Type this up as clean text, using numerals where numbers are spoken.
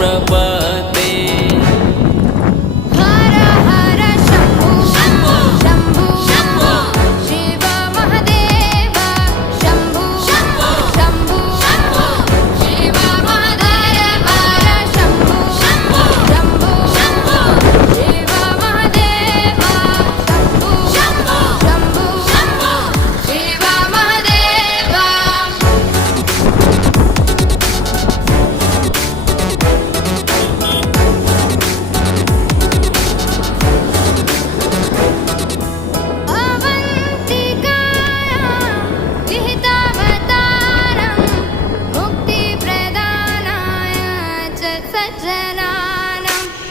प्रपते। हर हर शंभु शंभु शंभु शंभु शिव महादेव शंभु शंभु शंभु शंभु शिव महादेव शंभु शंभु शंभु शंभु शिव महादेव शंभु शंभु शंभु शंभु शिव महादेव। मुक्तिप्रदानाय च सज्जना।